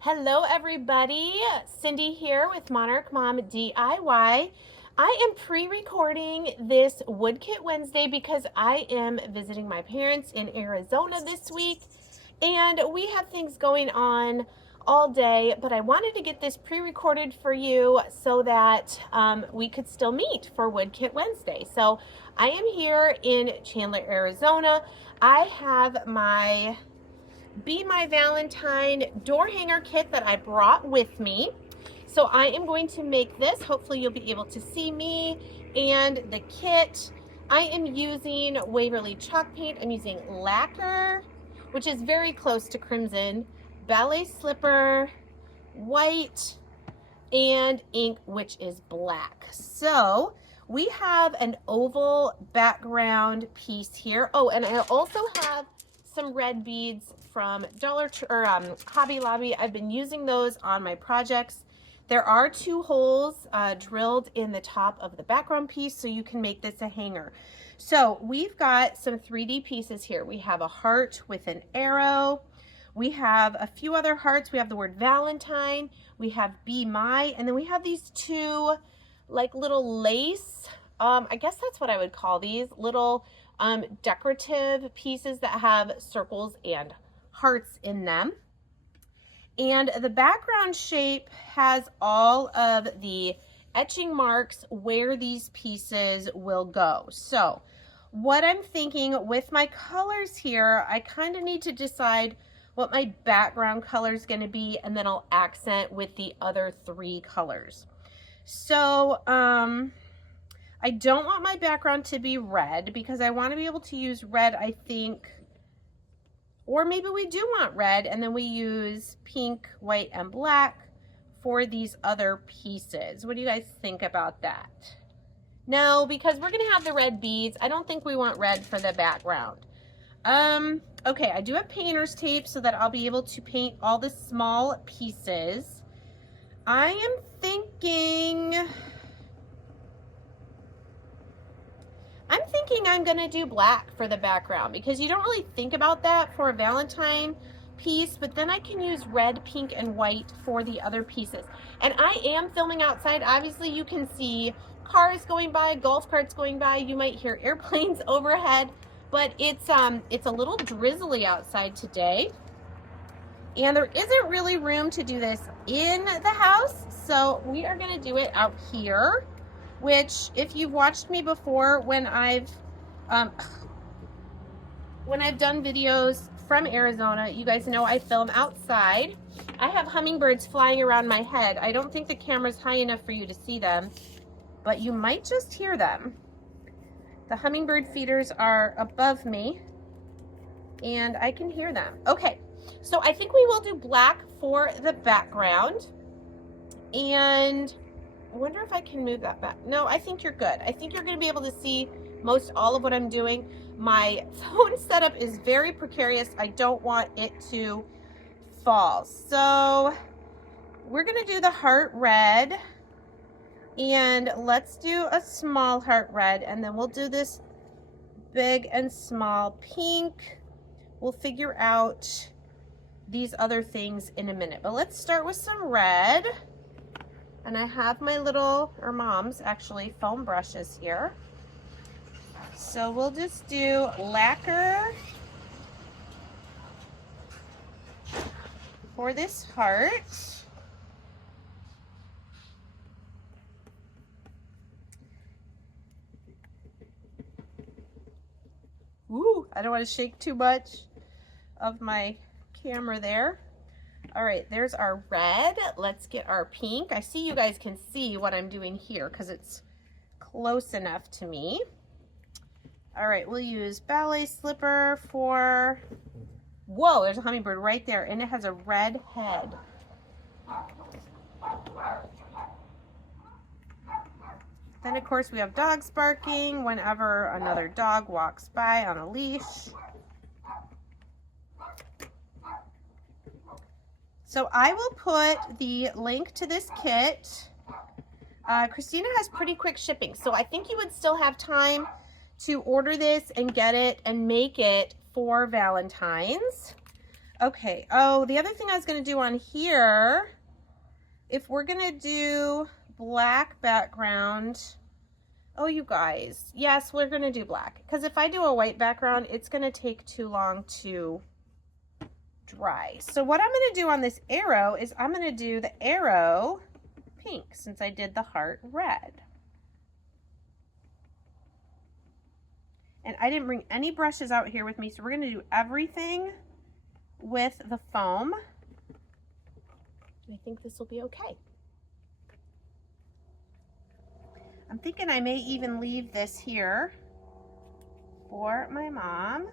Hello everybody, Cindy here with Monarch Mom DIY. I am pre-recording this Wood Kit Wednesday because I am visiting my parents in Arizona this week and we have things going on all day, but I wanted to get this pre-recorded for you so that we could still meet for Wood Kit Wednesday. So I am here in Chandler, Arizona. I have my Be My Valentine door hanger kit that I brought with me. So I am going to make this. Hopefully you'll be able to see me and the kit. I am using Waverly chalk paint. I'm using lacquer, which is very close to crimson, ballet slipper, white, and ink, which is black. So we have an oval background piece here. Oh, and I also have some red beads from Hobby Lobby. I've been using those on my projects. There are 2 holes drilled in the top of the background piece, so you can make this a hanger. So we've got some 3D pieces here. We have a heart with an arrow. We have a few other hearts. We have the word Valentine. We have Be My, and then we have these 2 like little lace, I guess that's what I would call these, little decorative pieces that have circles and hearts in them. And the background shape has all of the etching marks where these pieces will go. So what I'm thinking with my colors here, I kind of need to decide what my background color is going to be, and then I'll accent with the other 3 colors. So I don't want my background to be red because I want to be able to use red, I think, or maybe we do want red and then we use pink, white, and black for these other pieces. What do you guys think about that? No, because we're going to have the red beads. I don't think we want red for the background. Okay, I do have painter's tape so that I'll be able to paint all the small pieces. I am thinking I'm gonna do black for the background because you don't really think about that for a Valentine piece, but then I can use red, pink, and white for the other pieces. And I am filming outside. Obviously you can see cars going by, golf carts going by, you might hear airplanes overhead, but it's a little drizzly outside today. And there isn't really room to do this in the house, so we are gonna do it out here, which if you've watched me before when I've done videos from Arizona, you guys know I film outside. I have hummingbirds flying around my head. I don't think the camera's high enough for you to see them, but you might just hear them. The hummingbird feeders are above me and I can hear them. Okay, so I think we will do black for the background, and I wonder if I can move that back. No, I think you're good. I think you're going to be able to see most all of what I'm doing. My phone setup is very precarious. I don't want it to fall. So we're going to do the heart red, and let's do a small heart red, and then we'll do this big and small pink. We'll figure out these other things in a minute, but let's start with some red. And I have my little, or mom's actually, foam brushes here. So we'll just do lacquer for this heart. Ooh, I don't want to shake too much of my camera there. All right, there's our red. Let's get our pink. I see you guys can see what I'm doing here because it's close enough to me. All right, we'll use ballet slipper for, whoa, there's a hummingbird right there, and it has a red head. Then, of course, we have dogs barking whenever another dog walks by on a leash. So I will put the link to this kit. Christina has pretty quick shipping, so I think you would still have time to order this and get it and make it for Valentine's. Okay, oh, the other thing I was gonna do on here, if we're gonna do black background, oh, you guys, yes, we're gonna do black. Because if I do a white background, it's gonna take too long to dry. So what I'm gonna do on this arrow is I'm gonna do the arrow pink since I did the heart red. And I didn't bring any brushes out here with me, so we're gonna do everything with the foam. I think this will be okay. I'm thinking I may even leave this here for my mom.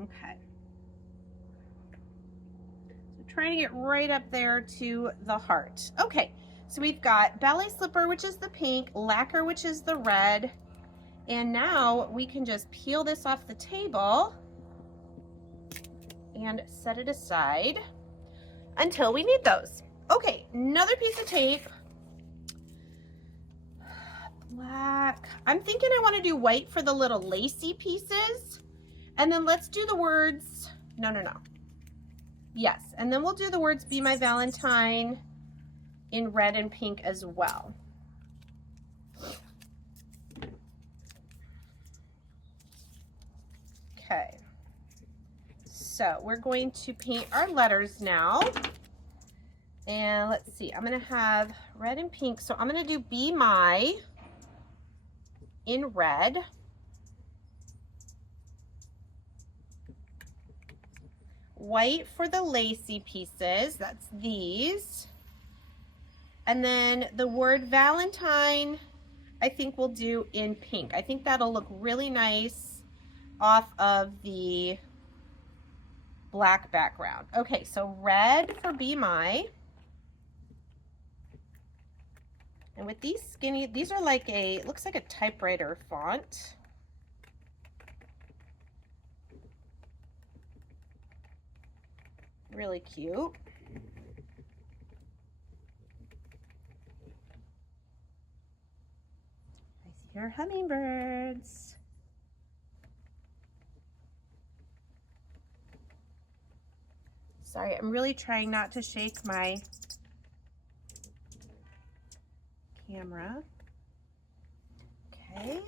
Okay. So trying to get right up there to the heart. Okay, so we've got ballet slipper, which is the pink, lacquer, which is the red, and now we can just peel this off the table and set it aside until we need those. Okay, another piece of tape. Black. I'm thinking I want to do white for the little lacy pieces. And then let's do the words, no. Yes, and then we'll do the words Be My Valentine in red and pink as well. Okay, so we're going to paint our letters now. And let's see, I'm gonna have red and pink. So I'm gonna do Be My in red. White for the lacy pieces, that's these. And then the word Valentine, I think we'll do in pink. I think that'll look really nice off of the black background. Okay, so red for Be My. And with these skinny, these are like it looks like a typewriter font. Really cute. I see our hummingbirds. Sorry, I'm really trying not to shake my camera. Okay.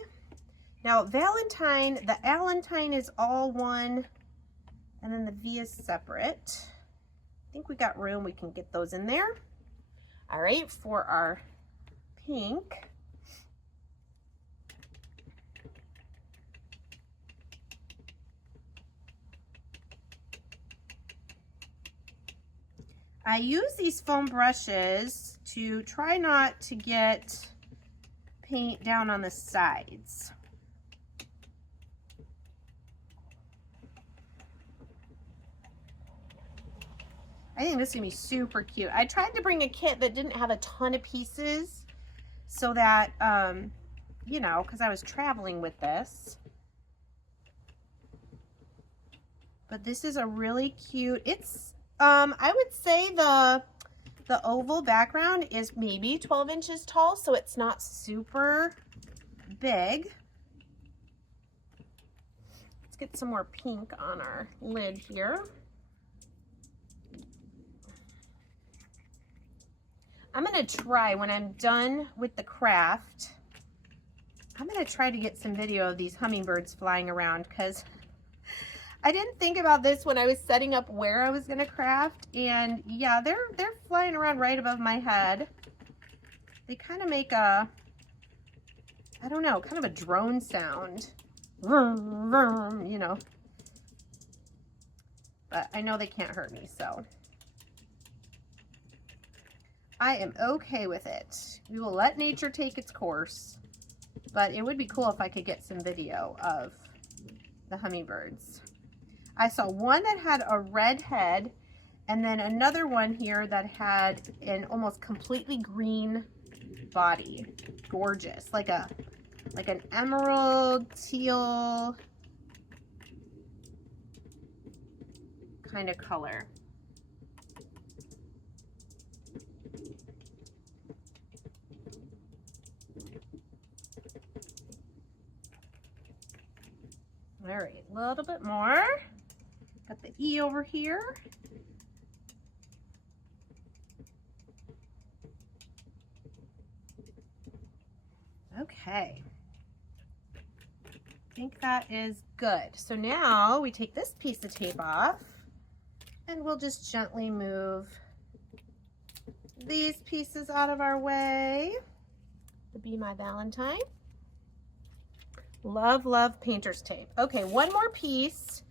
Now Valentine, the Valentine is all one, and then the V is separate. I think we got room, we can get those in there. All right, for our pink. I use these foam brushes to try not to get paint down on the sides. I think this is gonna be super cute. I tried to bring a kit that didn't have a ton of pieces so that, you know, because I was traveling with this. But this is a really cute, it's, I would say the oval background is maybe 12 inches tall, so it's not super big. Let's get some more pink on our lid here. I'm gonna try, when I'm done with the craft, I'm gonna try to get some video of these hummingbirds flying around, because I didn't think about this when I was setting up where I was gonna craft, and yeah, they're flying around right above my head. They kind of make a, I don't know, kind of a drone sound. Vroom, vroom, you know. But I know they can't hurt me, so I am okay with it. We will let nature take its course, but it would be cool if I could get some video of the hummingbirds. I saw one that had a red head, and then another one here that had an almost completely green body. Gorgeous, like an emerald teal kind of color. All right, a little bit more. Got the E over here. Okay. I think that is good. So now we take this piece of tape off and we'll just gently move these pieces out of our way. To be my Valentine. Love, love painter's tape. Okay, one more piece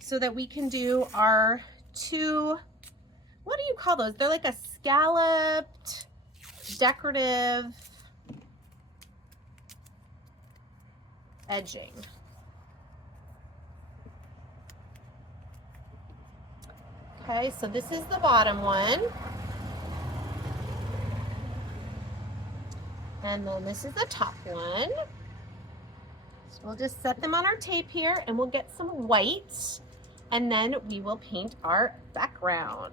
so that we can do our two, what do you call those? They're like a scalloped, decorative edging. Okay, so this is the bottom one. And then this is the top one. So we'll just set them on our tape here and we'll get some white and then we will paint our background.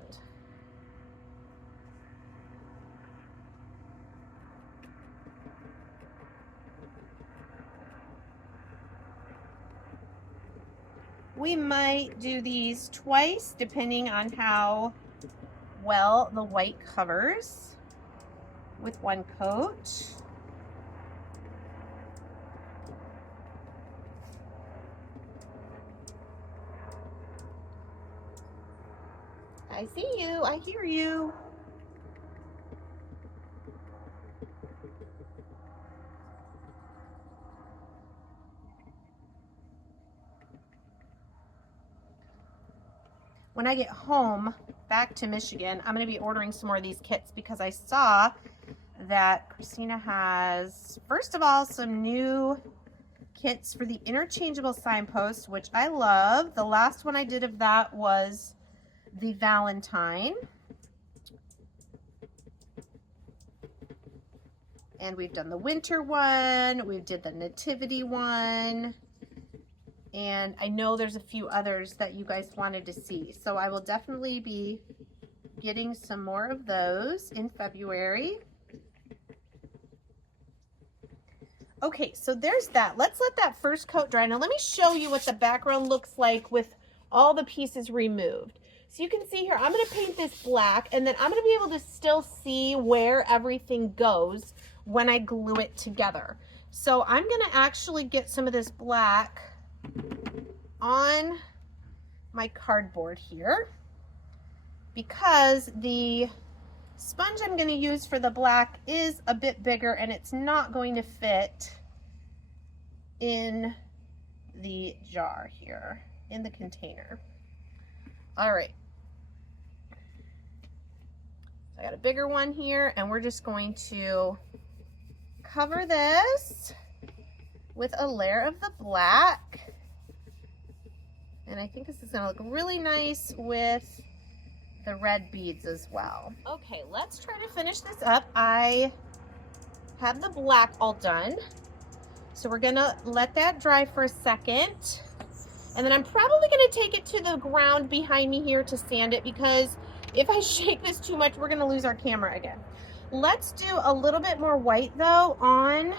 We might do these twice depending on how well the white covers with one coat. I see you, I hear you. When I get home back to Michigan, I'm going to be ordering some more of these kits because I saw that Christina has, first of all, some new kits for the interchangeable signposts, which I love. The last one I did of that was the Valentine. And we've done the winter one, we did the nativity one, and I know there's a few others that you guys wanted to see. So I will definitely be getting some more of those in February. Okay, so there's that. Let's let that first coat dry. Now let me show you what the background looks like with all the pieces removed. So you can see here, I'm going to paint this black, and then I'm going to be able to still see where everything goes when I glue it together. So I'm going to actually get some of this black on my cardboard here because the sponge I'm going to use for the black is a bit bigger and it's not going to fit in the jar here, in the container. All right. I got a bigger one here and we're just going to cover this with a layer of the black. And I think this is going to look really nice with the red beads as well. Okay, let's try to finish this up. I have the black all done. So we're going to let that dry for a second. And then I'm probably going to take it to the ground behind me here to sand it because if I shake this too much, we're going to lose our camera again. Let's do a little bit more white though on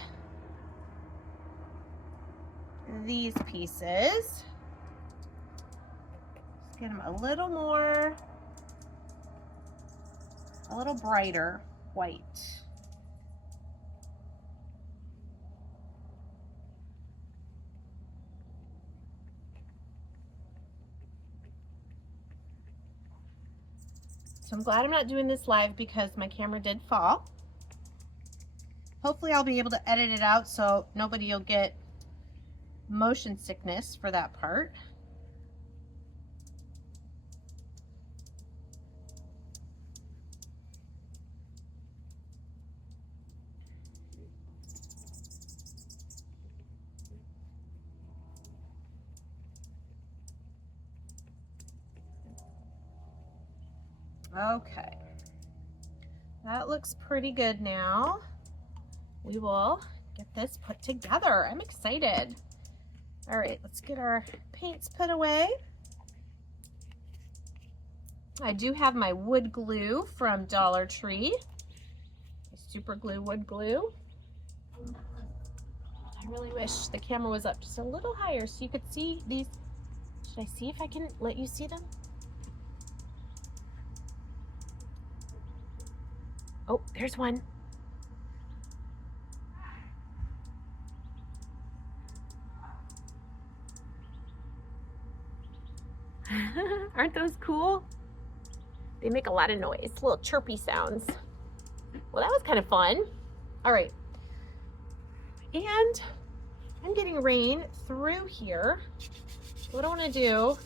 these pieces. Let's get them a little more, a little brighter white. So I'm glad I'm not doing this live because my camera did fall. Hopefully I'll be able to edit it out so nobody will get motion sickness for that part. Okay, that looks pretty good now. We will get this put together. I'm excited. All right, let's get our paints put away. I do have my wood glue from Dollar Tree. Super glue, wood glue. I really wish the camera was up just a little higher so you could see these. Should I see if I can let you see them? Oh, there's one. Aren't those cool? They make a lot of noise, little chirpy sounds. Well, that was kind of fun. All right. And I'm getting rain through here. So what I want to do is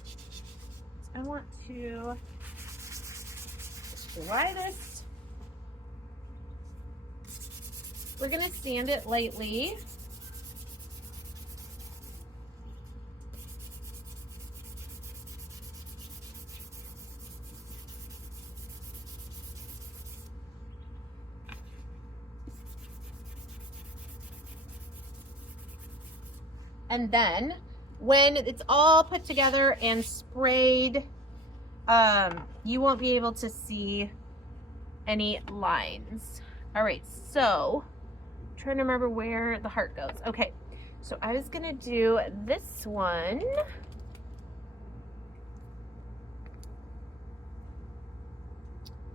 I want to just dry this. We're going to sand it lightly. And then when it's all put together and sprayed, you won't be able to see any lines. All right, so I'm trying to remember where the heart goes. Okay, so I was gonna do this one.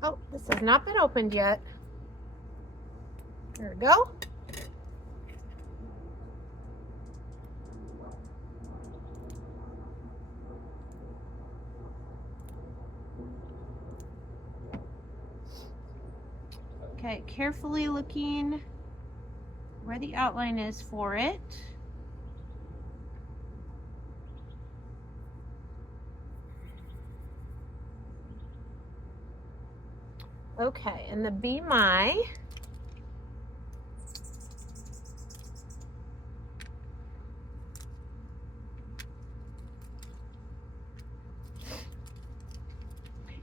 Oh, this has not been opened yet. There we go. Okay, carefully looking where the outline is for it. Okay, and the Be My.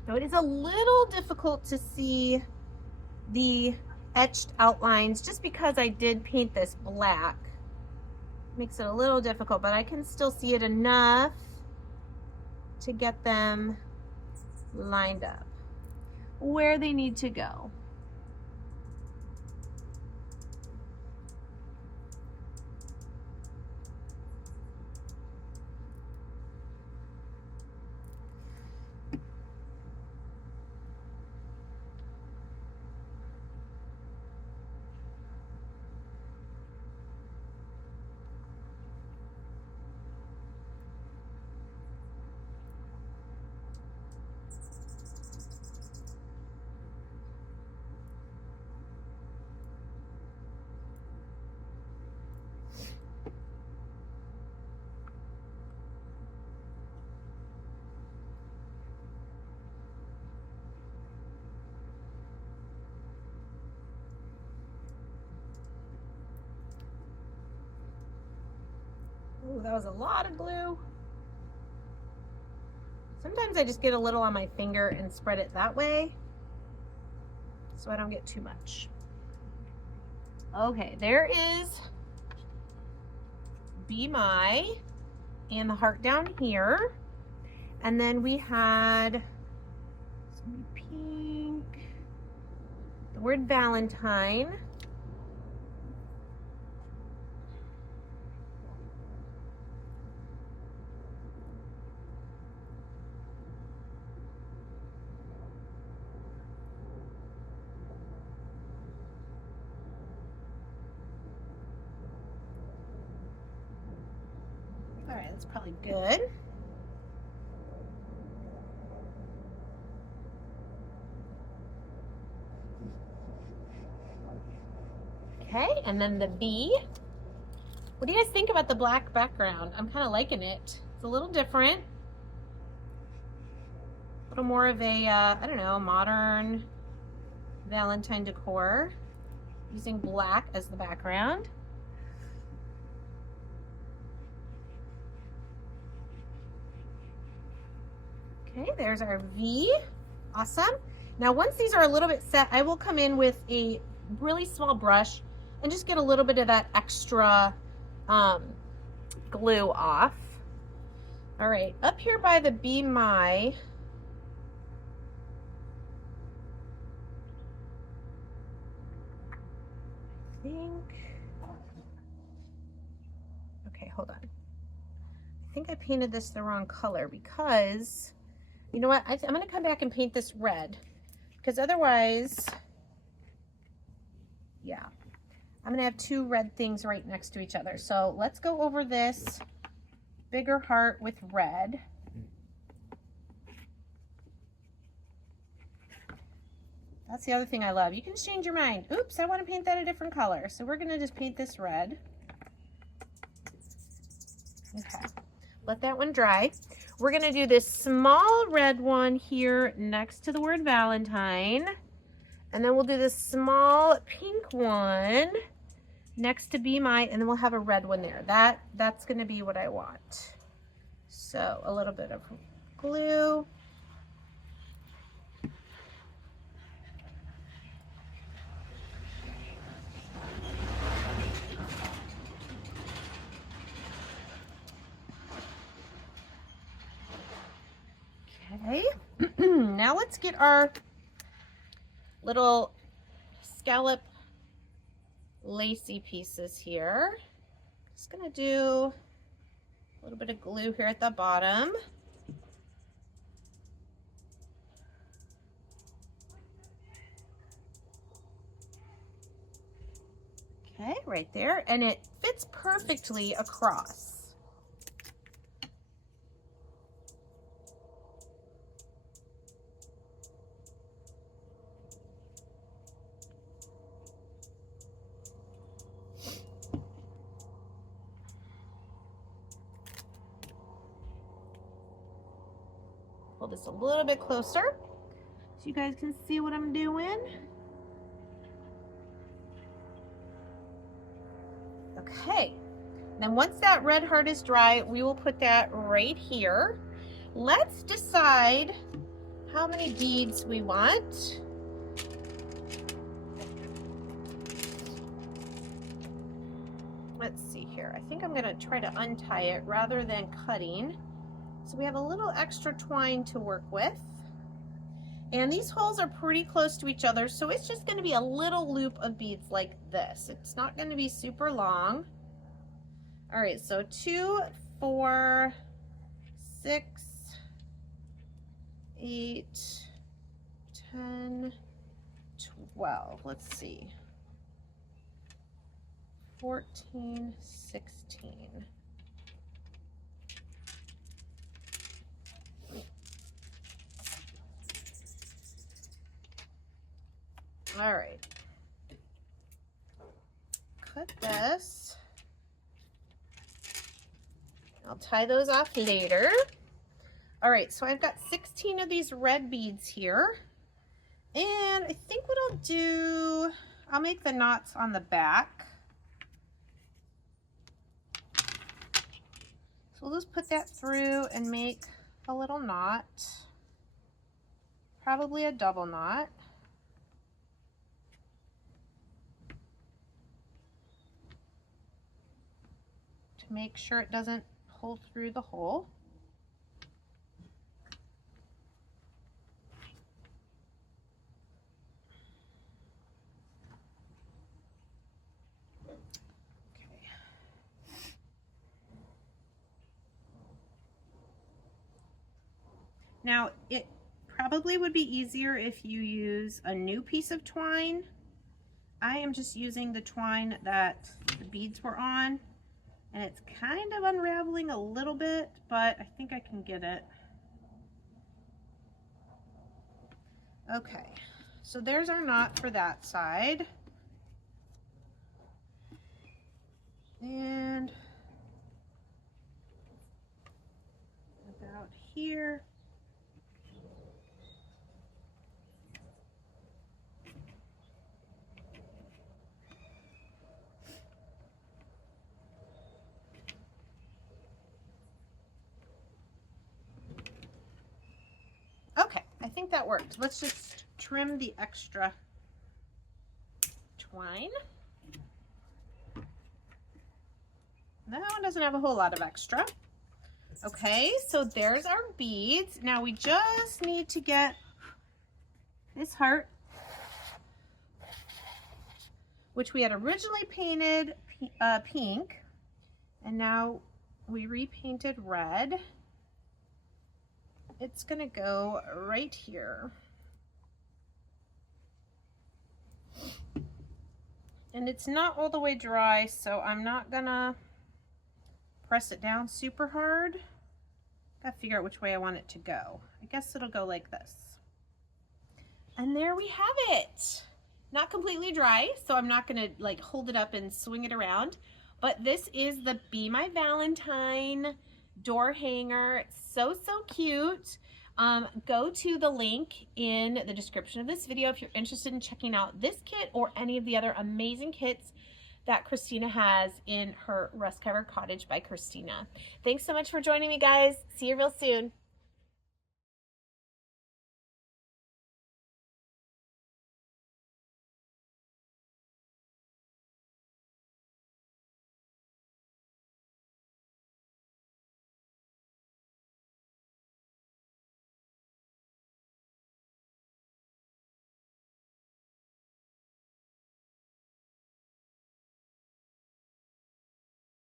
Now it is a little difficult to see the etched outlines just because I did paint this black. Makes it a little difficult, but I can still see it enough to get them lined up where they need to go. Ooh, that was a lot of glue. Sometimes I just get a little on my finger and spread it that way so I don't get too much. Okay, there is Be My and the heart down here. And then we had some pink, the word Valentine. All right, that's probably good. Okay, and then the B. What do you guys think about the black background? I'm kind of liking it. It's a little different. A little more of a, I don't know, modern Valentine decor. Using black as the background. Okay, there's our V. Awesome. Now once these are a little bit set, I will come in with a really small brush and just get a little bit of that extra glue off. All right, up here by the Be My, I think Okay, hold on. I think I painted this the wrong color because, you know what? I'm going to come back and paint this red because otherwise, yeah, I'm going to have two red things right next to each other. So let's go over this bigger heart with red. That's the other thing I love. You can change your mind. Oops, I want to paint that a different color. So we're going to just paint this red. Okay, let that one dry. We're going to do this small red one here next to the word Valentine. And then we'll do this small pink one next to Be My, and then we'll have a red one there. That's going to be what I want. So a little bit of glue. Okay, now let's get our little scallop lacy pieces here. Just gonna do a little bit of glue here at the bottom. Okay, right there, and it fits perfectly across. Pull this a little bit closer so you guys can see what I'm doing. Okay, then once that red heart is dry, we will put that right here. Let's decide how many beads we want. Let's see here. I think I'm going to try to untie it rather than cutting. So we have a little extra twine to work with. And these holes are pretty close to each other, so it's just going to be a little loop of beads like this. It's not going to be super long. All right, so 2, 4, 6, 8, 10, 12. Let's see. 14, 16. All right. Cut this. I'll tie those off later. All right, so I've got 16 of these red beads here. And I think what I'll do, I'll make the knots on the back. So we'll just put that through and make a little knot, probably a double knot. To make sure it doesn't pull through the hole. Now, it probably would be easier if you use a new piece of twine. I am just using the twine that the beads were on, and it's kind of unraveling a little bit, but I think I can get it. Okay, so there's our knot for that side. And about here. Okay, I think that worked. Let's just trim the extra twine. That one doesn't have a whole lot of extra. Okay, so there's our beads. Now we just need to get this heart, which we had originally painted pink. And now we repainted red. It's gonna go right here. And it's not all the way dry, so I'm not gonna press it down super hard. Gotta figure out which way I want it to go. I guess it'll go like this. And there we have it. Not completely dry, so I'm not gonna like hold it up and swing it around. But this is the Be My Valentine door hanger. So cute. Go to the link in the description of this video if you're interested in checking out this kit or any of the other amazing kits that Christina has in her Rust Cover Cottage by Christina. Thanks so much for joining me, guys. See you real soon.